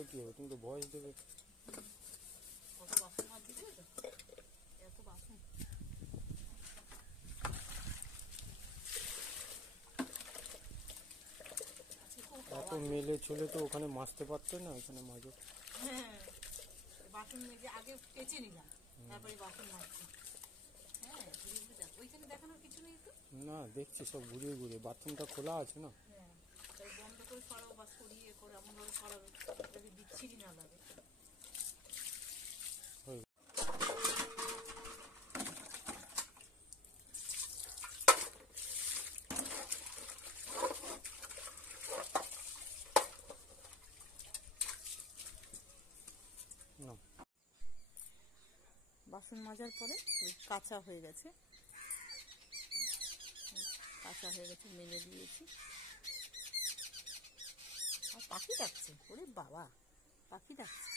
করলে কি হবে? তুমি তো ভয়েস দেবে। কত বাসন মাজতে দেবে তো? এত বাসন। এত মেলে চলে তো ওখানে মাজতে পারতে না, এখানে মাজো। হ্যাঁ, বাসন মেজে আগে কেচে নিলাম, তারপরে বাসন মাজছি। হ্যাঁ, ঘুরিয়ে ঘুরিয়ে দেখো, ওইখানে দেখানোর কিছু নেই তো। না, দেখছি সব ঘুরিয়ে ঘুরিয়ে, বাথরুমটা খোলা আছে না। হ্যাঁ, তাই বন্ধ করে সরাও বা সরিয়ে করে এমনভাবে সরাবে যাতে বিচ্ছিরি না লাগে। বাসন মাজার পরে ওই কাঁচা হয়ে গেছে, মেলে দিয়েছি। আর পাখি ডাকছে, ওরে বাবা, পাখি ডাকছে।